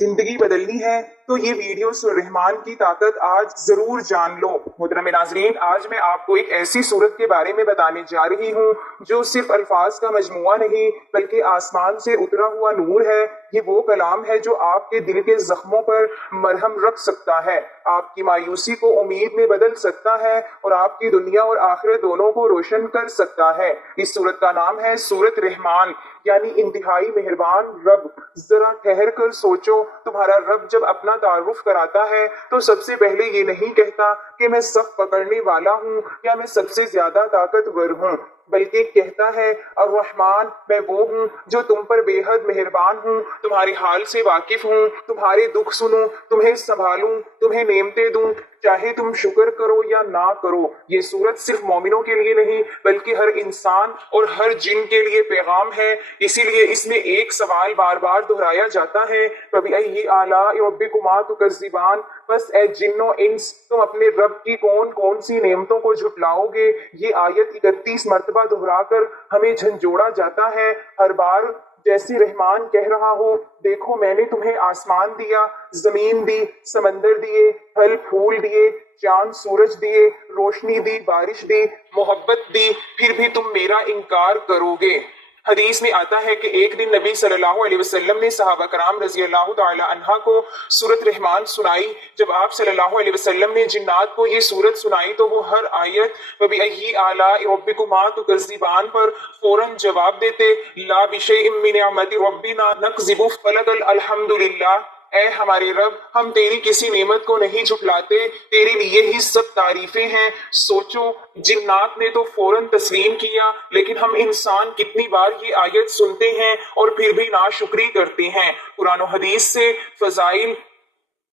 زندگی بدلنی ہے تو یہ ویڈیو سورہ رحمان کی طاقت آج ضرور جان لو۔ محترم ناظرین، آج میں آپ کو ایک ایسی صورت کے بارے میں بتانے جا رہی ہوں جو صرف الفاظ کا مجموعہ نہیں بلکہ آسمان سے اترا ہوا نور ہے۔ یہ وہ کلام ہے جو آپ کے دل کے زخموں پر مرہم رکھ سکتا ہے، آپ کی مایوسی کو امید میں بدل سکتا ہے اور آپ کی دنیا اور آخرت دونوں کو روشن کر سکتا ہے۔ اس صورت کا نام ہے سورۃ رحمان، یعنی انتہائی مہربان رب۔ ذرا ٹھہر کر سوچو، تمہارا رب جب اپنا تعارف کراتا ہے تو سب سے پہلے یہ نہیں کہتا کہ میں سخت پکڑنے والا ہوں یا میں سب سے زیادہ طاقتور ہوں، بلکہ کہتا ہے الرحمن، میں وہ ہوں جو تم پر بے حد مہربان ہوں، تمہارے حال سے واقف ہوں، تمہارے دکھ سنوں، تمہیں سنبھالوں، تمہیں نعمتیں دوں، چاہے تم شکر کرو یا نہ کرو۔ یہ صورت صرف مومنوں کے لیے نہیں بلکہ ہر انسان اور ہر جن کے لیے پیغام ہے۔ اسی لیے اس میں ایک سوال بار بار دہرایا جاتا ہے، فَبِأَيِّ آلَاءِ رَبِّكُمَا تُكَذِّبَانِ، بس اے جن و انس، تم اپنے رب کی کون کون سی نعمتوں کو جھٹلاؤ گے۔ یہ آیت 31 مرتبہ دہرا کر ہمیں جھنجھوڑا جاتا ہے، ہر بار جیسے رحمان کہہ رہا ہو، دیکھو میں نے تمہیں آسمان دیا، زمین دی، سمندر دیے، پھل پھول دیے، چاند سورج دیے، روشنی دی، بارش دی، محبت دی، پھر بھی تم میرا انکار کرو گے۔ حدیث میں آتا ہے کہ ایک دن نبی صلی اللہ علیہ وسلم نے صحابہ کرام رضی اللہ تعالی عنہ کو سورۃ رحمان سنائی۔ جب آپ صلی اللہ علیہ وسلم نے جنات کو یہ سورت سنائی تو وہ ہر آیت فَبِأَيِّ آلَاءِ رَبِّكُمَا تُكَذِّبَانِ پر فوراً جواب دیتے، لَا بِشَيْءٍ مِّن نِعْمَتِ رَبِّنَا نَكْذِبُ فَلَكَ الْحَمْدُ، اے ہمارے رب، ہم تیری کسی نعمت کو نہیں جھٹلاتے، تیرے لیے ہی سب تعریفیں ہیں۔ سوچو، جنات نے تو فوراً تسلیم کیا، لیکن ہم انسان کتنی بار یہ آیت سنتے ہیں اور پھر بھی ناشکری کرتے ہیں۔ قرآن و حدیث سے فضائل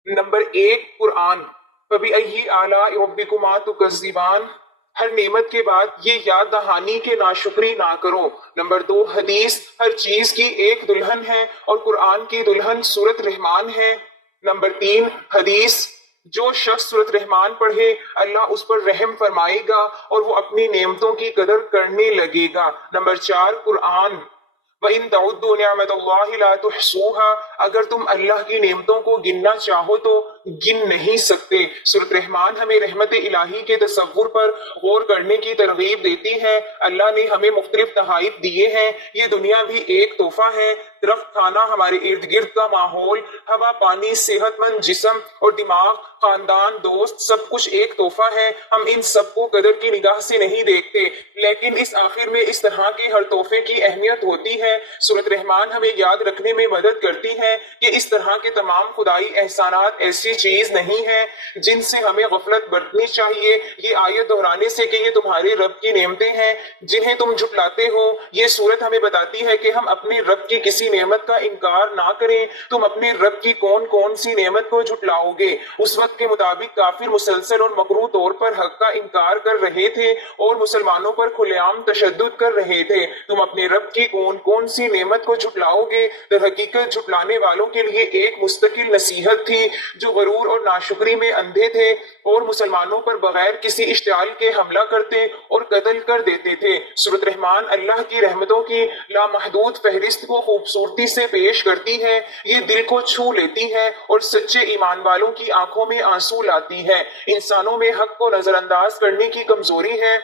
نمبر 1، قرآن، فَبِأَيِّ آلَاءِ رَبِّكُمَا تُكَذِّبَانِ، ہر نعمت کے بعد یہ یاد دہانی کہ ناشکری نہ کرو۔ نمبر 2، حدیث، ہر چیز کی ایک دلہن ہے اور قرآن کی دلہن سورۃ رحمان ہے۔ نمبر 3، حدیث، جو شخص سورۃ رحمان پڑھے اللہ اس پر رحم فرمائے گا اور وہ اپنی نعمتوں کی قدر کرنے لگے گا۔ نمبر 4، قرآن، وَإِن تَعُدُّوا نِعْمَةَ اللَّهِ لَا تُحْصُوهَا، اگر تم اللہ کی نعمتوں کو گننا چاہو تو گن نہیں سکتے۔ سورۃ رحمان ہمیں رحمت الہی کے تصور پر غور کرنے کی ترغیب دیتی ہے۔ اللہ نے ہمیں مختلف تحائف دیے ہیں، یہ دنیا بھی ایک تحفہ ہے۔ درخت، کھانا، ہمارے ارد گرد کا ماحول، ہوا، پانی، صحت مند جسم اور دماغ، خاندان، دوست، سب کچھ ایک تحفہ ہے۔ ہم ان سب کو قدر کی نگاہ سے نہیں دیکھتے، لیکن اس آخر میں اس طرح کے ہر تحفے کی اہمیت ہوتی ہے۔ سورۃ رحمان ہمیں یاد رکھنے میں مدد کرتی ہے کہ اس طرح کے تمام خدائی احسانات ایسی چیز نہیں ہیں جن سے ہمیں غفلت برتنی چاہیے۔ یہ آیت دہرانے سے کہ یہ تمہارے رب کی نعمتیں ہیں جنہیں تم جھٹلاتے ہو، یہ صورت ہمیں بتاتی ہے کہ ہم اپنے رب کی کسی نعمت کا انکار نہ کریں۔ تم اپنے رب کی کون کون سی نعمت کو جھٹلاؤ گے؟ اس وقت کے مطابق کافر مسلسل اور مکروہ طور پر حق کا انکار کر رہے تھے اور مسلمانوں پر کھلے عام تشدد کر رہے تھے۔ تم اپنے رب کی کون کون سی نعمت کو جھٹلاؤ گے؟ در حقیقت جھٹلانے والوں کے لیے ایک مستقل نصیحت تھی، جو غرور اور ناشکری میں اندھے تھے اور مسلمانوں پر بغیر کسی اشتعال کے حملہ کرتے اور قتل کر دیتے تھے۔ سورۃ رحمان اللہ کی رحمتوں کی لامحدود فہرست کو خوبصورتی سے پیش کرتی ہے، یہ دل کو چھو لیتی ہے اور سچے ایمان والوں کی آنکھوں میں آنسو لاتی ہے۔ انسانوں میں حق کو نظر انداز کرنے کی کمزوری ہے۔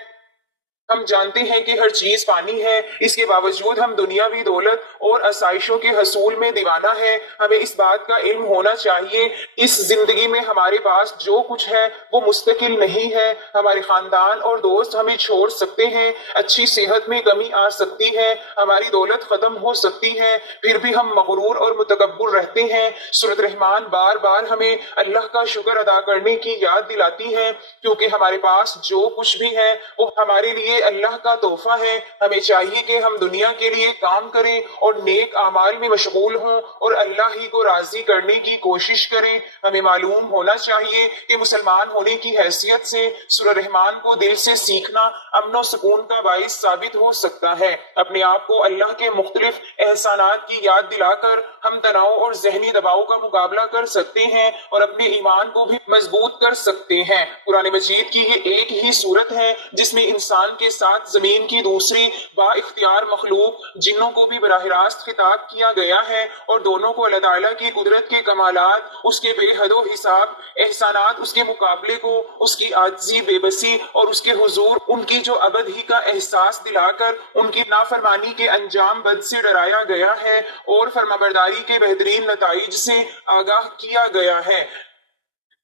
ہم جانتے ہیں کہ ہر چیز فانی ہے، اس کے باوجود ہم دنیاوی دولت اور آسائشوں کے حصول میں دیوانہ ہیں۔ ہمیں اس بات کا علم ہونا چاہیے، اس زندگی میں ہمارے پاس جو کچھ ہے وہ مستقل نہیں ہے۔ ہمارے خاندان اور دوست ہمیں چھوڑ سکتے ہیں، اچھی صحت میں کمی آ سکتی ہے، ہماری دولت ختم ہو سکتی ہے، پھر بھی ہم مغرور اور متکبر رہتے ہیں۔ سورۃ رحمان بار بار ہمیں اللہ کا شکر ادا کرنے کی یاد دلاتی ہے، کیونکہ ہمارے پاس جو کچھ بھی ہے وہ ہمارے لیے اللہ کا تحفہ ہے۔ ہمیں چاہیے کہ ہم دنیا کے لیے کام کریں اور نیک اعمال میں مشغول ہوں اور اللہ ہی کو راضی کرنے کی کوشش کریں۔ ہمیں معلوم ہونا چاہیے کہ مسلمان ہونے کی حیثیت سے سورہ رحمان کو دل سے سیکھنا امن و سکون کا باعث ثابت ہو سکتا ہے۔ اپنے آپ کو اللہ کے مختلف احسانات کی یاد دلا کر ہم تناؤ اور ذہنی دباؤ کا مقابلہ کر سکتے ہیں اور اپنے ایمان کو بھی مضبوط کر سکتے ہیں۔ قرآن مجید کی یہ ایک ہی صورت ہے جس میں انسان کے ساتھ زمین کی دوسری با اختیار مخلوق جنوں کو بھی براہ راست خطاب کیا گیا ہے، اور دونوں کو اللہ تعالیٰ کی قدرت کے کمالات، اس کے بے حد و حساب احسانات، اس کے مقابلے کو، اس کی عاجزی، بے بسی اور اس کے حضور ان کی جو ابد ہی کا احساس دلا کر ان کی نافرمانی کے انجام بد سے ڈرایا گیا ہے اور فرمانبرداری کے بہترین نتائج سے آگاہ کیا گیا ہے۔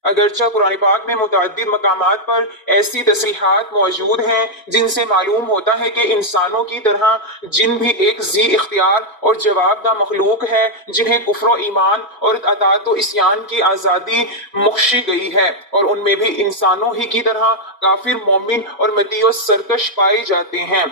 اگرچہ قرآن پاک میں متعدد مقامات پر ایسی تصریحات موجود ہیں جن سے معلوم ہوتا ہے کہ انسانوں کی طرح جن بھی ایک ذی اختیار اور جواب دہ مخلوق ہے جنہیں کفر و ایمان اور اطاعت و عصیان کی آزادی بخشی گئی ہے، اور ان میں بھی انسانوں ہی کی طرح کافر، مومن اور مطیع و سرکش پائے جاتے ہیں،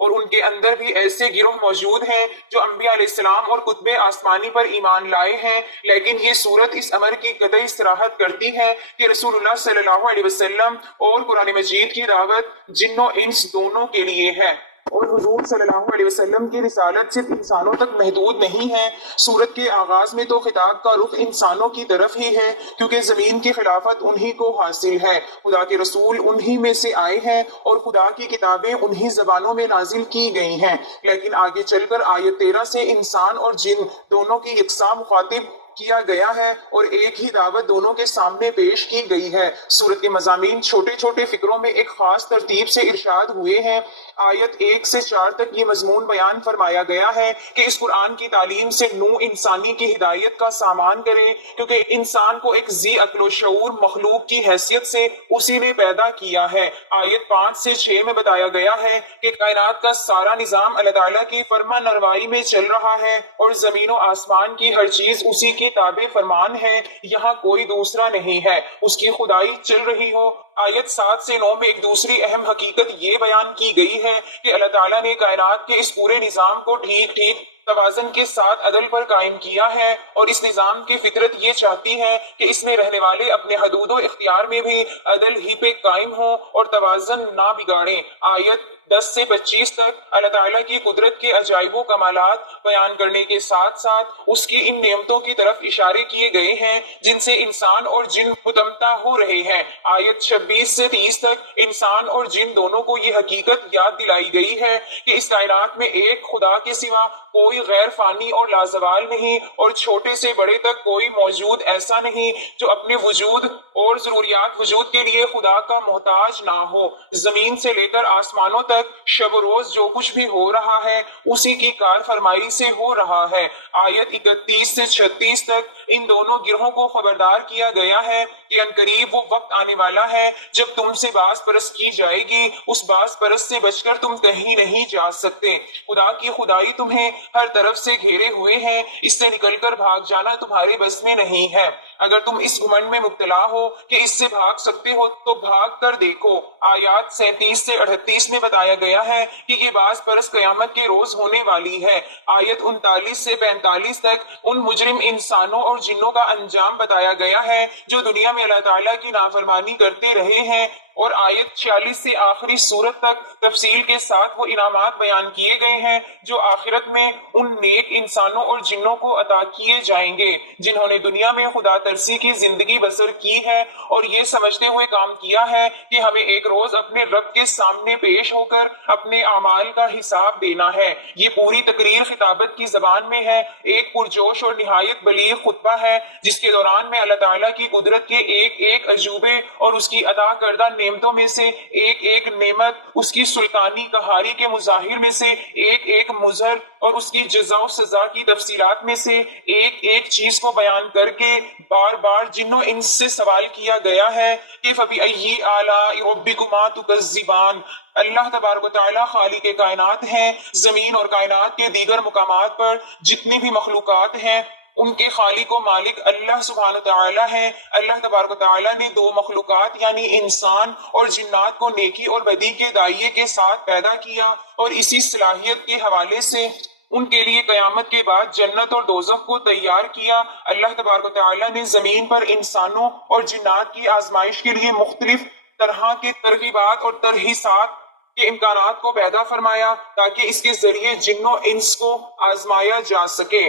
اور ان کے اندر بھی ایسے گروہ موجود ہیں جو انبیاء علیہ السلام اور کتب آسمانی پر ایمان لائے ہیں، لیکن یہ صورت اس امر کی قطعی صراحت کرتی ہے کہ رسول اللہ صلی اللہ علیہ وسلم اور قرآن مجید کی دعوت جن و انس دونوں کے لیے ہے، اور حضور صلی اللہ علیہ وسلم کی رسالت صرف انسانوں تک محدود نہیں ہے۔ سورت کے آغاز میں تو خطاب کا رخ انسانوں کی طرف ہی ہے، کیونکہ زمین کی خلافت انہی کو حاصل ہے، خدا کے رسول انہی میں سے آئے ہیں اور خدا کی کتابیں انہی زبانوں میں نازل کی گئی ہیں، لیکن آگے چل کر آیت 13 سے انسان اور جن دونوں کی یکساں مخاطب کیا گیا ہے اور ایک ہی دعوت دونوں کے سامنے پیش کی گئی ہے۔ سورت کے مضامین چھوٹے چھوٹے فکروں میں ایک خاص ترتیب سے ارشاد ہوئے ہیں۔ آیت 1 سے 4 تک یہ مضمون بیان فرمایا گیا ہے کہ اس قرآن کی تعلیم سے نوع انسانی کی ہدایت کا سامان کرے، کیونکہ انسان کو ایک ذی عقل و شعور مخلوق کی حیثیت سے اسی نے پیدا کیا ہے۔ آیت 5 سے 6 میں بتایا گیا ہے کہ کائنات کا سارا نظام اللہ تعالیٰ کی فرما نروائی میں چل رہا ہے اور زمین و آسمان کی ہر چیز اسی کے تابع فرمان ہے، یہاں کوئی دوسرا نہیں ہے، اس کی خدائی چل رہی ہو۔ آیت 7 سے 9 میں ایک دوسری اہم حقیقت یہ بیان کی گئی ہے کہ اللہ تعالیٰ نے کائنات کے اس پورے نظام کو ٹھیک ٹھیک توازن کے ساتھ عدل پر قائم کیا ہے، اور اس نظام کی فطرت یہ چاہتی ہے کہ اس میں رہنے والے اپنے حدود و اختیار میں بھی عدل ہی پہ قائم ہوں اور توازن نہ بگاڑیں۔ آیت 10 سے 25 تک اللہ تعالیٰ کی قدرت کے عجائب و کمالات بیان کرنے کے ساتھ ساتھ اس کی ان نعمتوں کی طرف اشارے کیے گئے ہیں جن سے انسان اور جن متمتع ہو رہے ہیں۔ آیت 26 سے 30 تک انسان اور جن دونوں کو یہ حقیقت یاد دلائی گئی ہے کہ اس کائنات میں ایک خدا کے سوا کوئی غیر فانی اور لازوال نہیں، اور چھوٹے سے بڑے تک کوئی موجود ایسا نہیں جو اپنے وجود اور ضروریات وجود کے لیے خدا کا محتاج نہ ہو۔ زمین سے لے کر آسمانوں تک شب و روز جو کچھ بھی ہو رہا ہے اسی کی کار فرمائی سے ہو رہا ہے۔ آیت 31 سے 36 تک ان دونوں گروہوں کو خبردار کیا گیا ہے کہ عنقریب وہ وقت آنے والا ہے جب تم سے باز پرست کی جائے گی، اس باز پرست سے بچ کر تم کہیں نہیں جا سکتے۔ خدا کی خدائی تمہیں ہر طرف سے گھیرے ہوئے ہیں، اس سے نکل کر بھاگ جانا تمہارے بس میں نہیں ہے۔ اگر تم اس گھمنڈ میں مبتلا ہو کہ اس سے بھاگ سکتے ہو تو بھاگ کر دیکھو۔ آیات 37 سے 38 میں بتایا گیا ہے کہ یہ باز پرست قیامت کے روز ہونے والی ہے۔ آیت 39 سے 45 تک ان مجرم انسانوں اور جنوں کا انجام بتایا گیا ہے جو دنیا میں اللہ تعالیٰ کی نافرمانی کرتے رہے ہیں، اور آیت 46 سے آخری سورت تک تفصیل کے ساتھ وہ انعامات بیان کیے گئے ہیں جو آخرت میں ان نیک انسانوں اور جنوں کو عطا کیے جائیں گے جنہوں نے دنیا میں خدا ترسی کی زندگی بسر کی ہے اور یہ سمجھتے ہوئے کام کیا ہے کہ ہمیں ایک روز اپنے رب کے سامنے پیش ہو کر اپنے اعمال کا حساب دینا ہے۔ یہ پوری تقریر خطابت کی زبان میں ہے، ایک پرجوش اور نہایت بلیغ خطبہ ہے جس کے دوران میں اللہ تعالیٰ کی قدرت کے ایک ایک عجوبے اور اس کی عطا کردہ نعمتوں میں سے ایک ایک نعمت، اس کی سلطانی قہاری کے مظاہر میں سے ایک ایک مظہر، اور اس کی جزا و سزا کی تفصیلات میں سے ایک ایک چیز کو بیان کر کے بار بار جنوں ان سے سوال کیا گیا ہے کہ فَبِأَيِّ آلَاءِ رَبِّكُمَا تُكَذِّبَانِ۔ اللہ تبارک و تعالیٰ خالق کائنات ہیں، زمین اور کائنات کے دیگر مقامات پر جتنی بھی مخلوقات ہیں ان کے خالق و مالک اللہ سبحانہ تعالیٰ ہیں۔ اللہ تبارک و تعالیٰ نے دو مخلوقات یعنی انسان اور جنات کو نیکی اور بدی کے دائیے کے ساتھ پیدا کیا، اور اسی صلاحیت کے حوالے سے ان کے لیے قیامت کے بعد جنت اور دوزخ کو تیار کیا۔ اللہ تبارک و تعالیٰ نے زمین پر انسانوں اور جنات کی آزمائش کے لیے مختلف طرح کے ترغیبات اور ترہیصات کے امکانات کو پیدا فرمایا تاکہ اس کے ذریعے جنوں انس کو آزمایا جا سکے۔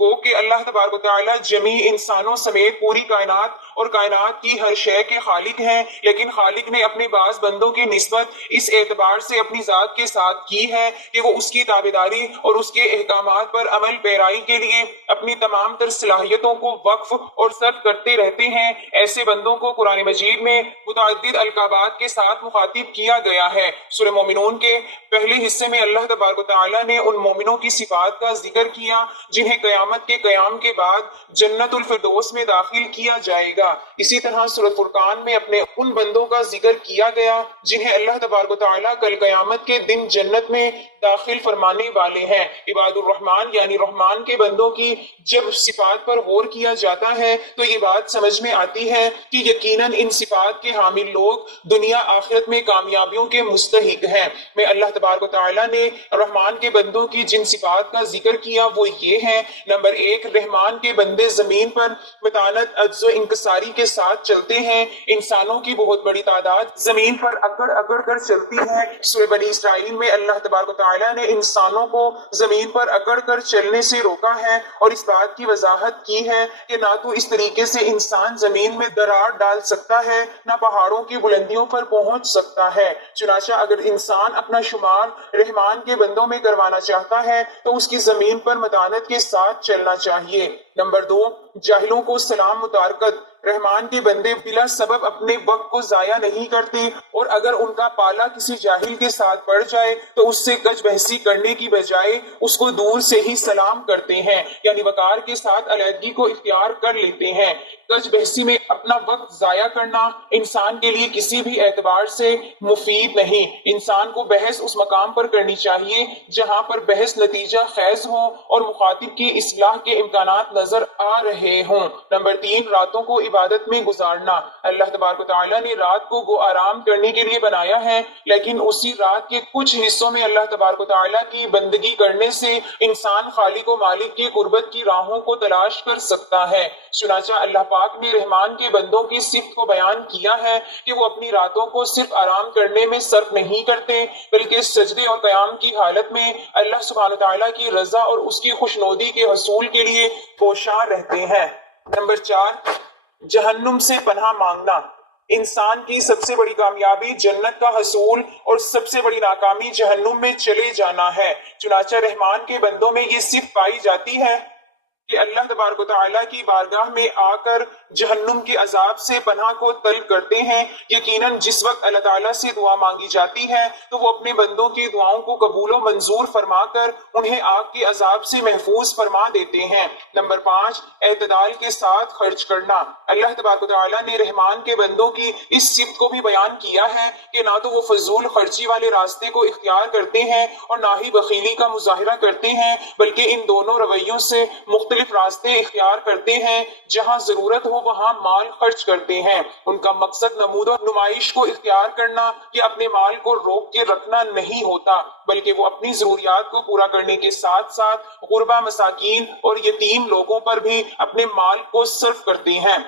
گو کہ اللہ تبارک و تعالیٰ جمی انسانوں سمیت پوری کائنات اور کائنات کی ہر شے کے خالق ہیں، لیکن خالق نے اپنے بعض بندوں کی نسبت اس اعتبار سے اپنی ذات کے ساتھ کی ہے کہ وہ اس کی تابعداری اور اس کے احکامات پر عمل پیرائی کے لیے اپنی تمام تر صلاحیتوں کو وقف اور صرف کرتے رہتے ہیں۔ ایسے بندوں کو قرآن مجید میں متعدد القابات کے ساتھ مخاطب کیا گیا ہے۔ سورہ مومنون کے پہلے حصے میں اللہ تبارک و تعالیٰ نے ان مومنوں کی صفات کا ذکر کیا جنہیں قیامت کے قیام کے بعد جنت الفردوس میں داخل کیا جائے گا۔ اسی طرح سورۃ فرقان میں اپنے ان بندوں کا ذکر کیا گیا جنہیں اللہ تبارک و تعالیٰ کل قیامت کے دن جنت میں داخل فرمانے والے ہیں۔ عباد الرحمن یعنی رحمان کے بندوں کی جب صفات پر غور کیا جاتا ہے تو یہ بات سمجھ میں آتی ہے کہ یقیناً ان صفات کے حامل لوگ دنیا آخرت میں کامیابیوں کے مستحق ہیں۔ میں اللہ تبارک و تعالیٰ نے رحمان کے بندوں کی جن صفات کا ذکر کیا وہ یہ ہیں: نمبر 1، رحمان کے بندے زمین پر متانت، عجز و انکساری کے ساتھ چلتے ہیں۔ انسانوں کی بہت بڑی تعداد زمین پر اکڑ اکڑ کر چلتی ہے۔ سورہ بنی اسرائیل میں اللہ تبارک و تعالیٰ نے انسانوں کو زمین پر اکڑ کر چلنے سے روکا ہے اور اس بات کی وضاحت کی ہے کہ نہ تو اس طریقے سے انسان زمین میں درار ڈال سکتا ہے، نہ پہاڑوں کی بلندیوں پر پہنچ سکتا ہے۔ چنانچہ اگر انسان اپنا شمار رحمان کے بندوں میں کروانا چاہتا ہے تو اس کی زمین پر متانت کے ساتھ چلنا چاہیے۔ نمبر 2، جاہلوں کو سلام متارکت۔ رحمان کے بندے بلا سبب اپنے وقت کو ضائع نہیں کرتے، اور اگر ان کا پالا کسی جاہل کے ساتھ پڑ جائے تو اس سے کج بحثی کرنے کی بجائے اس کو دور سے ہی سلام کرتے ہیں، یعنی وقار کے ساتھ علیحدگی کو اختیار کر لیتے ہیں۔ کج بحثی میں اپنا وقت ضائع کرنا انسان کے لیے کسی بھی اعتبار سے مفید نہیں۔ انسان کو بحث اس مقام پر کرنی چاہیے جہاں پر بحث نتیجہ خیز ہو اور مخاطب کی اصلاح کے امکانات نظر آ رہے ہوں۔ نمبر 3، راتوں کو عبادت میں گزارنا۔ اللہ تبارک و تعالیٰ نے رات کو گو آرام کرنے کے لیے بنایا ہے، لیکن اسی رات کے کچھ حصوں میں اللہ تبارک و تعالیٰ کی بندگی کرنے سے انسان خالق و مالک کی قربت کی راہوں کو تلاش کر سکتا ہے۔ چنانچہ اللہ پاک نے رحمان کے بندوں کی صفت کو بیان کیا ہے کہ وہ اپنی راتوں کو صرف آرام کرنے میں صرف نہیں کرتے بلکہ سجدے اور قیام کی حالت میں اللہ سبحانہ تعالیٰ کی رضا اور اس کی خوشنودی کے حصول کے لیے کوشاں رہتے ہیں۔ نمبر 4، جہنم سے پناہ مانگنا۔ انسان کی سب سے بڑی کامیابی جنت کا حصول اور سب سے بڑی ناکامی جہنم میں چلے جانا ہے۔ چنانچہ رحمان کے بندوں میں یہ صفت پائی جاتی ہے کہ اللہ تبارک و تعالیٰ کی بارگاہ میں آ کر جہنم کے عذاب سے پناہ کو طلب کرتے ہیں۔ یقیناً جس وقت اللہ تعالیٰ سے دعا مانگی جاتی ہے تو وہ اپنے بندوں کی دعاؤں کو قبول و منظور فرما کر انہیں آگ کے عذاب سے محفوظ فرما دیتے ہیں۔ نمبر 5، اعتدال کے ساتھ خرچ کرنا۔ اللہ تبارک و تعالیٰ نے رحمان کے بندوں کی اس صفت کو بھی بیان کیا ہے کہ نہ تو وہ فضول خرچی والے راستے کو اختیار کرتے ہیں اور نہ ہی بخیلی کا مظاہرہ کرتے ہیں، بلکہ ان دونوں رویوں سے مختلف راستے اختیار کرتے ہیں۔ جہاں ضرورت ہو وہاں مال خرچ کرتے ہیں۔ ان کا مقصد نمود و نمائش کو اختیار کرنا یا اپنے مال کو روک کے رکھنا نہیں ہوتا، بلکہ وہ اپنی ضروریات کو پورا کرنے کے ساتھ ساتھ غربا، مساکین اور یتیم لوگوں پر بھی اپنے مال کو صرف کرتے ہیں۔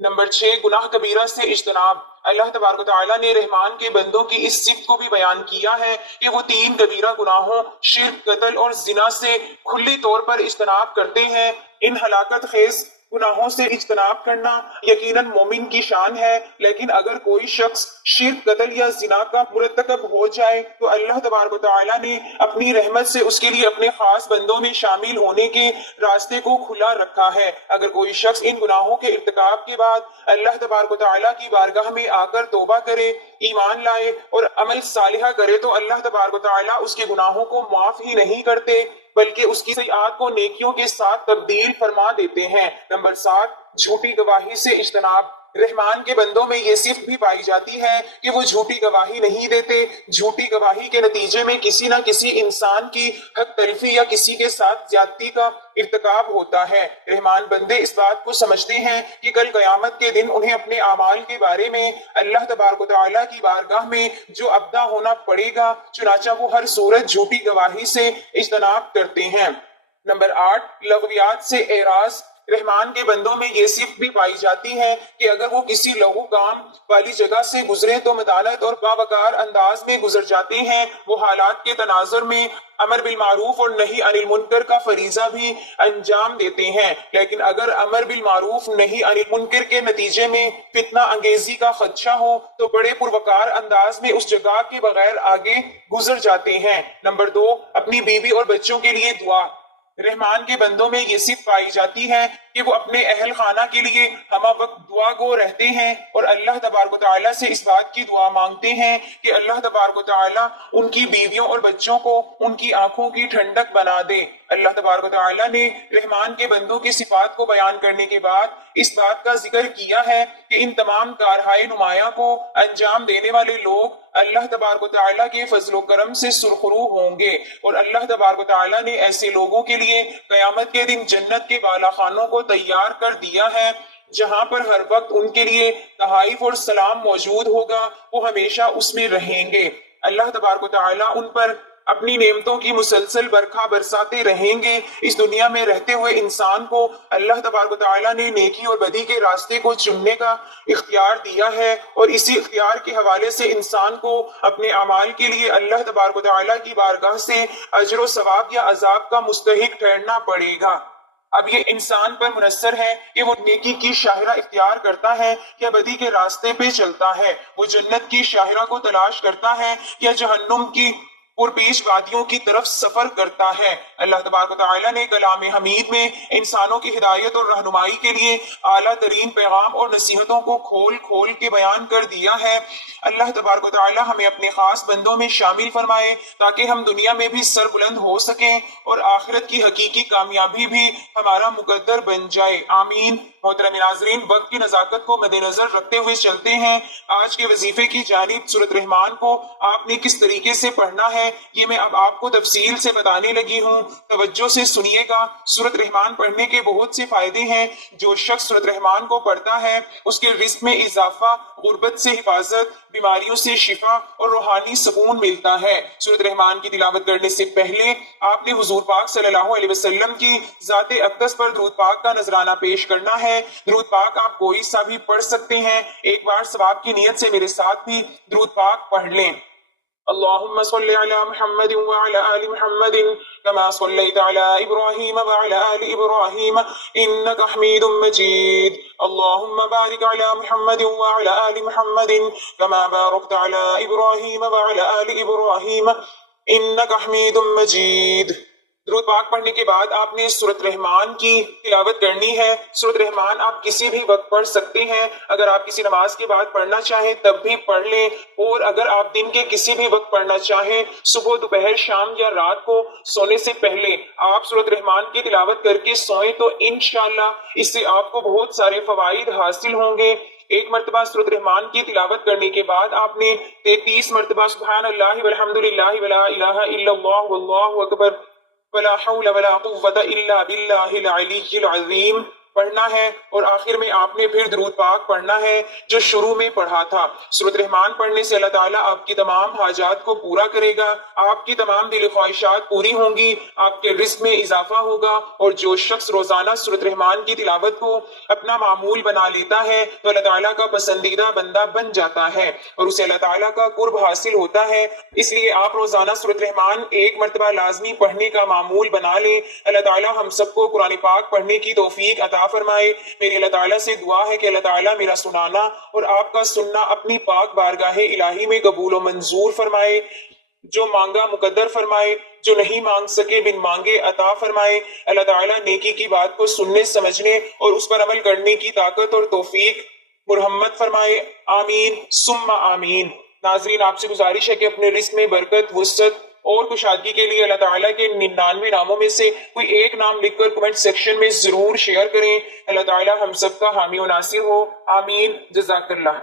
نمبر 6، گناہ کبیرہ سے اجتناب۔ اللہ تبارک و تعالیٰ نے رحمان کے بندوں کی اس صفت کو بھی بیان کیا ہے کہ وہ 3 کبیرہ گناہوں شرک، قتل اور زنا سے کھلے طور پر اجتناب کرتے ہیں۔ ان ہلاکت خیز گناہوں سے اجتناب کرنا یقیناً مومن کی شان ہے، لیکن اگر کوئی شخص شرک، قتل یا زنا کا مرتکب ہو جائے تو اللہ تبارک و تعالیٰ نے اپنی رحمت سے اس کے لیے اپنے خاص بندوں میں شامل ہونے کے راستے کو کھلا رکھا ہے۔ اگر کوئی شخص ان گناہوں کے ارتکاب کے بعد اللہ تبارک و تعالیٰ کی بارگاہ میں آ کر توبہ کرے، ایمان لائے اور عمل صالحہ کرے تو اللہ تبارک و تعالیٰ اس کے گناہوں کو معاف ہی نہیں کرتے بلکہ اس کی سیئات کو نیکیوں کے ساتھ تبدیل فرما دیتے ہیں۔ نمبر 7، جھوٹی گواہی سے اجتناب۔ رحمان کے بندوں میں یہ صفت بھی پائی جاتی ہے کہ وہ جھوٹی گواہی نہیں دیتے۔ جھوٹی گواہی کے نتیجے میں کسی نہ کسی انسان کی حق تلفی یا کسی کے ساتھ زیادتی کا ارتکاب ہوتا ہے۔ رحمان بندے اس بات کو سمجھتے ہیں کہ کل قیامت کے دن انہیں اپنے اعمال کے بارے میں اللہ تبارک و تعالیٰ کی بارگاہ میں جو ابدا ہونا پڑے گا، چنانچہ وہ ہر صورت جھوٹی گواہی سے اجتناب کرتے ہیں۔ نمبر 8، لغویات سے اعراض رحمان کے بندوں میں یہ صفت بھی پائی جاتی ہے کہ اگر وہ کسی لغو کام والی جگہ سے گزرے تو متانت اور باوقار انداز میں گزر جاتے ہیں۔ وہ حالات کے تناظر میں امر بالمعروف اور نہی عن المنکر کا فریضہ بھی انجام دیتے ہیں، لیکن اگر امر بالمعروف نہی عن المنکر کے نتیجے میں فتنہ انگیزی کا خدشہ ہو تو بڑے پروقار انداز میں اس جگہ کے بغیر آگے گزر جاتے ہیں۔ نمبر 2، اپنی بیوی اور بچوں کے لیے دعا۔ رحمان کے بندوں میں یہ صفت پائی جاتی ہے کہ وہ اپنے اہل خانہ کے لیے ہمہ وقت دعا گو رہتے ہیں اور اللہ تبارک و تعالیٰ سے اس بات کی دعا مانگتے ہیں کہ اللہ تبارک و تعالیٰ ان کی بیویوں اور بچوں کو ان کی آنکھوں کی ٹھنڈک بنا دے۔ اللہ تبارک و تعالیٰ نے رحمان کے بندوں کی صفات کو بیان کرنے کے بعد اس بات کا ذکر کیا ہے کہ ان تمام کارہائے نمایاں کو انجام دینے والے لوگ اللہ تبارک و تعالیٰ کے فضل و کرم سے سرخرو ہوں گے، اور اللہ تبارک و تعالیٰ نے ایسے لوگوں کے لیے قیامت کے دن جنت کے بالا خانوں کو تیار کر دیا ہے جہاں پر ہر وقت ان کے لیے تحائف اور سلام موجود ہوگا، وہ ہمیشہ اس میں رہیں گے۔ اللہ تبارک و تعالیٰ ان پر اپنی نعمتوں کی مسلسل برکھا برساتے رہیں گے۔ اس دنیا میں رہتے ہوئے انسان کو اللہ تبارک و تعالیٰ نے نیکی اور بدی کے راستے کو چننے کا اختیار دیا ہے، اور اسی اختیار کے حوالے سے انسان کو اپنے اعمال کے لیے اللہ تبارک و تعالیٰ کی بارگاہ سے اجر و ثواب یا عذاب کا مستحق ٹھہرنا پڑے گا۔ اب یہ انسان پر منحصر ہے کہ وہ نیکی کی شاہراہ اختیار کرتا ہے یا بدی کے راستے پہ چلتا ہے، وہ جنت کی شاہراہ کو تلاش کرتا ہے یا جہنم کی پرپیش وادیوں کی طرف سفر کرتا ہے۔ اللہ تبارک و تعالیٰ نے کلام حمید میں انسانوں کی ہدایت اور رہنمائی کے لیے اعلیٰ ترین پیغام اور نصیحتوں کو کھول کھول کے بیان کر دیا ہے۔ اللہ تبارک و تعالیٰ ہمیں اپنے خاص بندوں میں شامل فرمائے تاکہ ہم دنیا میں بھی سر بلند ہو سکیں اور آخرت کی حقیقی کامیابی بھی ہمارا مقدر بن جائے، آمین۔ محترم ناظرین، وقت کی نزاکت کو مد نظر رکھتے ہوئے چلتے ہیں آج کے وظیفے کی جانب۔ سورۃ رحمان کو آپ نے کس طریقے سے پڑھنا ہے یہ میں اب آپ کو تفصیل سے بتانے لگی ہوں، توجہ سے سنیے گا۔ سورۃ رحمان پڑھنے کے بہت سے فائدے ہیں۔ جو شخص سورۃ رحمان کو پڑھتا ہے اس کے رزق میں اضافہ، غربت سے حفاظت، بیماریوں سے شفا اور روحانی سکون ملتا ہے۔ سورۃ رحمان کی تلاوت کرنے سے پہلے آپ نے حضور پاک صلی اللہ علیہ وسلم کی ذات اقدس پر درود پاک کا نذرانہ پیش کرنا ہے۔ درود پاک آپ کوئی سا بھی پڑھ سکتے ہیں، ایک بار ثواب کی نیت سے میرے ساتھ بھی درود پاک پڑھ لیں۔ اللهم صل على محمد وعلى آل محمد كما صليت على إبراهيم وعلى آل إبراهيم إنك حميد مجيد اللهم بارك على محمد وعلى آل محمد كما باركت على إبراهيم وعلى آل إبراهيم إنك حميد مجيد۔ درود پاک پڑھنے کے بعد آپ نے سورۃ رحمان کی تلاوت کرنی ہے۔ سورۃ رحمان آپ کسی بھی وقت پڑھ سکتے ہیں، اگر آپ کسی نماز کے بعد پڑھنا چاہیں تب بھی پڑھ لیں، اور اگر آپ دن کے کسی بھی وقت پڑھنا چاہیں، صبح، دوپہر، شام یا رات کو سونے سے پہلے آپ سورۃ رحمان کی تلاوت کر کے سوئیں تو انشاءاللہ اس سے آپ کو بہت سارے فوائد حاصل ہوں گے۔ ایک مرتبہ سورۃ رحمان کی تلاوت کرنے کے بعد آپ نے 33 مرتبہ سبحان اللہ والحمد للہ ولا الہ الا اللہ واللہ اکبر ولا حول ولا قوة الا باللہ العلی العظیم پڑھنا ہے، اور آخر میں آپ نے پھر درود پاک پڑھنا ہے جو شروع میں پڑھا تھا۔ سورۃ رحمان پڑھنے سے اللہ تعالیٰ آپ کی تمام حاجات کو پورا کرے گا، آپ کی تمام دل خواہشات پوری ہوں گی، آپ کے رزق میں اضافہ ہوگا، اور جو شخص روزانہ سورۃ رحمان کی تلاوت کو اپنا معمول بنا لیتا ہے تو اللہ تعالیٰ کا پسندیدہ بندہ بن جاتا ہے اور اسے اللہ تعالیٰ کا قرب حاصل ہوتا ہے۔ اس لیے آپ روزانہ سورۃ رحمان ایک مرتبہ لازمی پڑھنے کا معمول بنا لیں۔ اللہ تعالیٰ ہم سب کو قرآن پاک پڑھنے کی توفیق عطا فرمائے۔ میری اللہ تعالیٰ سے دعا ہے کہ اللہ تعالیٰ میرا سنانا اور آپ کا سننا اپنی پاک بارگاہ الہی میں قبول و منظور فرمائے، جو مانگا مقدر فرمائے، جو نہیں مانگ سکے بن مانگے عطا فرمائے۔ اللہ تعالیٰ نیکی کی بات کو سننے، سمجھنے اور اس پر عمل کرنے کی طاقت اور توفیق مرحمت فرمائے، آمین ثم آمین۔ ناظرین، آپ سے گزارش ہے کہ اپنے رزق میں برکت، وسعت اور کشادگی کے لیے اللہ تعالیٰ کے 99 ناموں میں سے کوئی ایک نام لکھ کر کمنٹ سیکشن میں ضرور شیئر کریں۔ اللہ تعالیٰ ہم سب کا حامی و ناصر ہو، آمین، جزاک اللہ۔